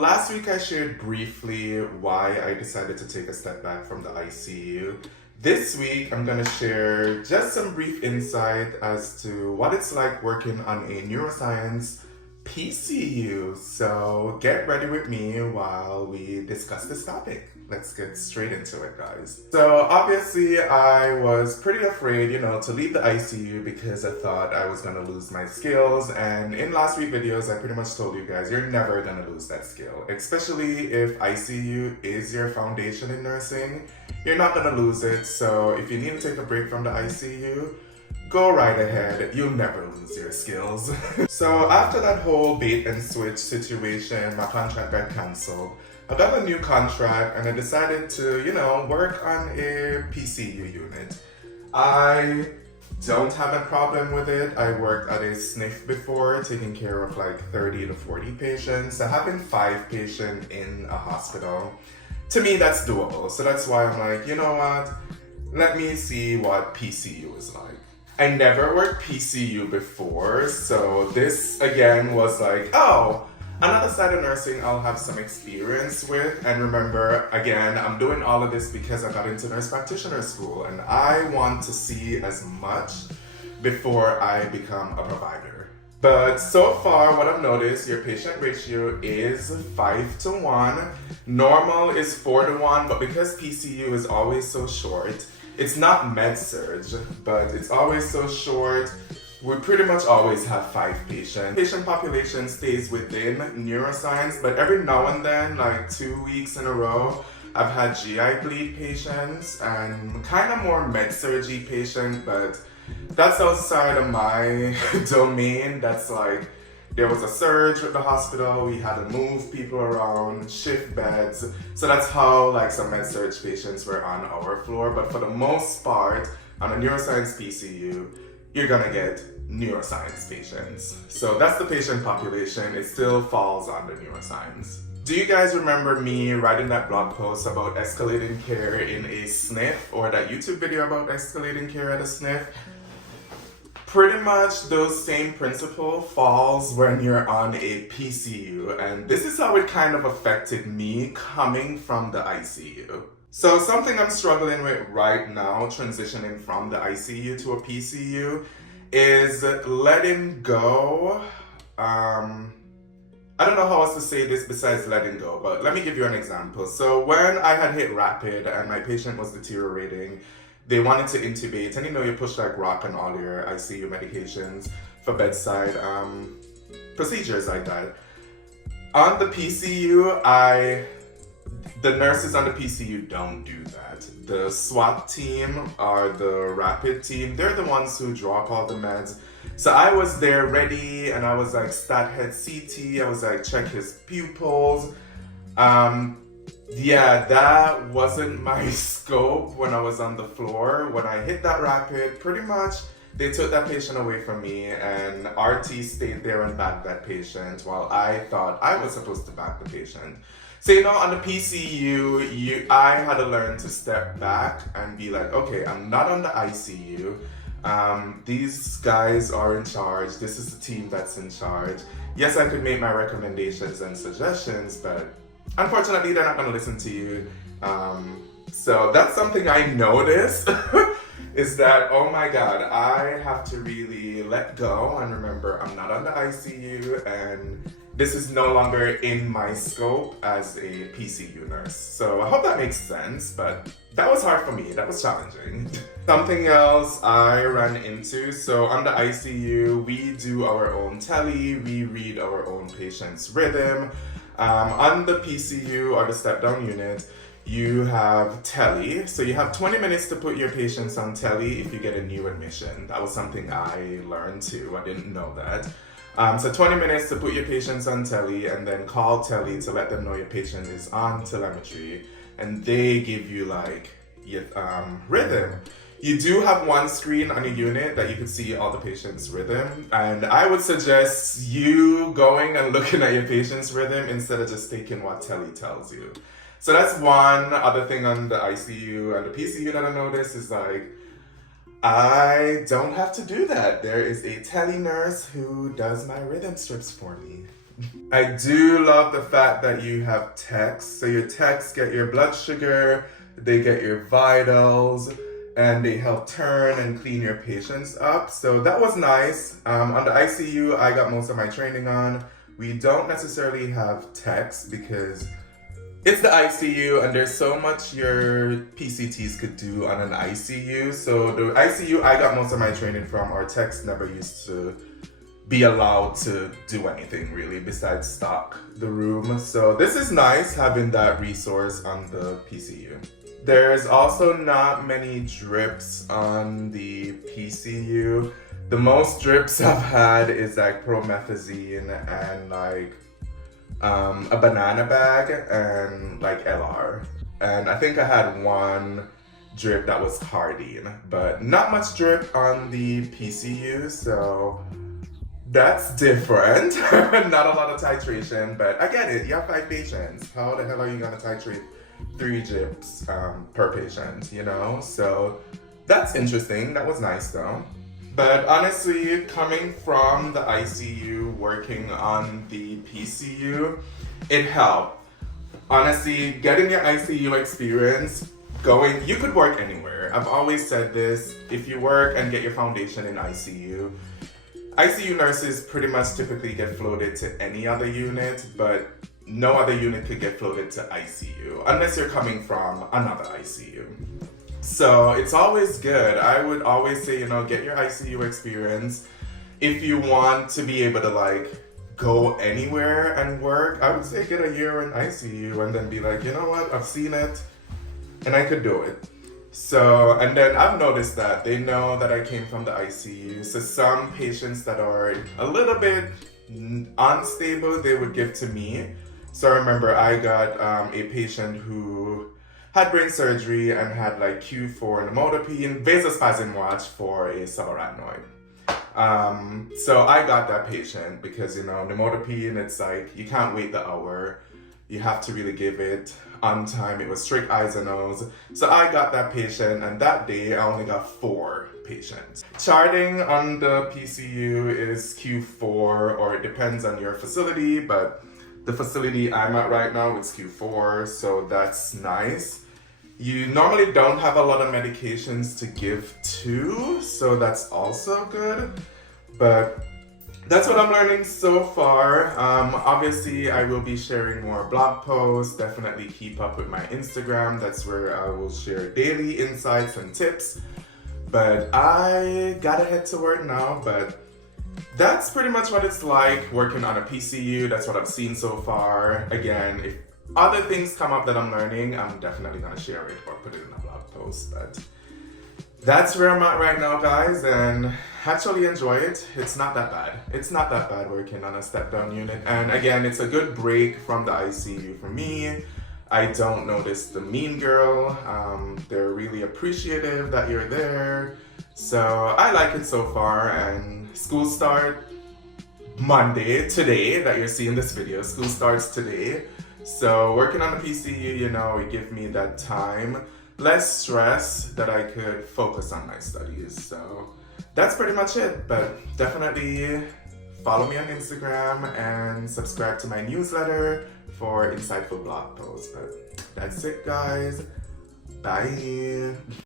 Last week I shared briefly why I decided to take a step back from the ICU. This week I'm going to share just some brief insight as to what it's like working on a neuroscience PCU. So get ready with me while we discuss this topic. Let's get straight into it, guys. So obviously I was pretty afraid, to leave the ICU because I thought I was gonna lose my skills. And in last week's videos, I pretty much told you guys, you're never gonna lose that skill. Especially if ICU is your foundation in nursing, you're not gonna lose it. So if you need to take a break from the ICU, go right ahead, you'll never lose your skills. So after that whole bait and switch situation, my contract got cancelled. I got a new contract and I decided to, work on a PCU unit. I don't have a problem with it. I worked at a SNF before, taking care of like 30 to 40 patients. I have been 5 patients in a hospital. To me, that's doable. So that's why I'm like, you know what? Let me see what PCU is like. I never worked PCU before, so this again was like, oh, another side of nursing I'll have some experience with. And remember, again, I'm doing all of this because I got into nurse practitioner school and I want to see as much before I become a provider. But so far, what I've noticed, your patient ratio is 5-to-1. Normal is 4-to-1, but because PCU is always so short, it's not med-surg, but it's always so short, we pretty much always have 5 patients. Patient population stays within neuroscience, but every now and then, like 2 weeks in a row, I've had GI bleed patients and kind of more med-surgy patients, but that's outside of my domain. That's like, there was a surge with the hospital, we had to move people around, shift beds. So that's how like some med-surg patients were on our floor. But for the most part, on a neuroscience PCU, you're gonna get neuroscience patients. So that's the patient population. It still falls under neuroscience. Do you guys remember me writing that blog post about escalating care in a SNF, or that YouTube video about escalating care at a SNF? Pretty much those same principle falls when you're on a PCU, and this is how it kind of affected me coming from the ICU. So something I'm struggling with right now, transitioning from the ICU to a PCU, is letting go. I don't know how else to say this besides letting go, but let me give you an example. So when I had hit rapid and my patient was deteriorating, they wanted to intubate, and you push like rock and all your ICU medications for bedside procedures like that. On the PCU, the nurses on the PCU don't do that. The SWAT team or the rapid team, they're the ones who draw up all the meds. So I was there ready and I was like stat head CT, I was like check his pupils. Yeah, that wasn't my scope when I was on the floor. When I hit that rapid, pretty much they took that patient away from me and RT stayed there and backed that patient while I thought I was supposed to back the patient. So on the PCU, I had to learn to step back and be like, okay, I'm not on the ICU. These guys are in charge. This is the team that's in charge. Yes, I could make my recommendations and suggestions, but unfortunately, they're not going to listen to you. So that's something I noticed is that, oh my God, I have to really let go and remember I'm not on the ICU and this is no longer in my scope as a PCU nurse. So I hope that makes sense, but that was hard for me. That was challenging. Something else I ran into, so on the ICU, we do our own tele, we read our own patient's rhythm. On the PCU or the step-down unit, you have tele. So you have 20 minutes to put your patients on tele if you get a new admission. That was something I learned too. I didn't know that. So 20 minutes to put your patients on tele and then call tele to let them know your patient is on telemetry. And they give you like your rhythm. You do have one screen on a unit that you can see all the patient's rhythm, and I would suggest you going and looking at your patient's rhythm instead of just taking what tele tells you. So that's one other thing on the ICU and the PCU that I noticed is like, I don't have to do that. There is a tele nurse who does my rhythm strips for me. I do love the fact that you have techs. So your techs get your blood sugar, they get your vitals, and they help turn and clean your patients up. So that was nice. On the ICU, I got most of my training on. We don't necessarily have techs because it's the ICU and there's so much your PCTs could do on an ICU. So the ICU I got most of my training from, our techs never used to be allowed to do anything really besides stock the room. So this is nice having that resource on the PCU. There's also not many drips on the PCU. The most drips I've had is like promethazine and like a banana bag and like LR. And I think I had one drip that was Cardine, but not much drip on the PCU, so that's different. Not a lot of titration, but I get it. You have 5 patients. How the hell are you gonna titrate 3 drips per patient, you know? So that's interesting. That was nice though. But honestly, coming from the ICU, working on the PCU, it helped. Honestly, getting your ICU experience, you could work anywhere. I've always said this, if you work and get your foundation in ICU nurses pretty much typically get floated to any other unit, but no other unit could get floated to ICU unless you're coming from another ICU. So it's always good. I would always say, get your ICU experience. If you want to be able to like go anywhere and work, I would say get a year in ICU and then be like, you know what, I've seen it and I could do it. So, and then I've noticed that they know that I came from the ICU. So some patients that are a little bit unstable, they would give to me. So I remember I got a patient who had brain surgery and had like Q4 nimodipine, vasospasm watch for a subarachnoid. So I got that patient because, nimodipine, it's like, you can't wait the hour. You have to really give it on time. It was strict eyes and nose. So I got that patient, and that day I only got 4 patients. Charting on the PCU is Q4, or it depends on your facility, but the facility I'm at right now is Q4, so that's nice. You normally don't have a lot of medications to give to, so that's also good. But that's what I'm learning so far. Obviously, I will be sharing more blog posts. Definitely keep up with my Instagram. That's where I will share daily insights and tips. But I gotta head to work now. But that's pretty much what it's like working on a PCU. That's what I've seen so far. Again, if other things come up that I'm learning, I'm definitely gonna share it or put it in a blog post. But that's where I'm at right now, guys, and actually enjoy it. It's not that bad. It's not that bad working on a step-down unit. And again, it's a good break from the ICU for me. I don't notice the mean girl. They're really appreciative that you're there. So I like it so far, and school start Monday, today, that you're seeing this video. School starts today. So working on the PCU, it gives me that time, less stress that I could focus on my studies. So that's pretty much it, but definitely follow me on Instagram and subscribe to my newsletter for insightful blog posts. But that's it, guys. Bye.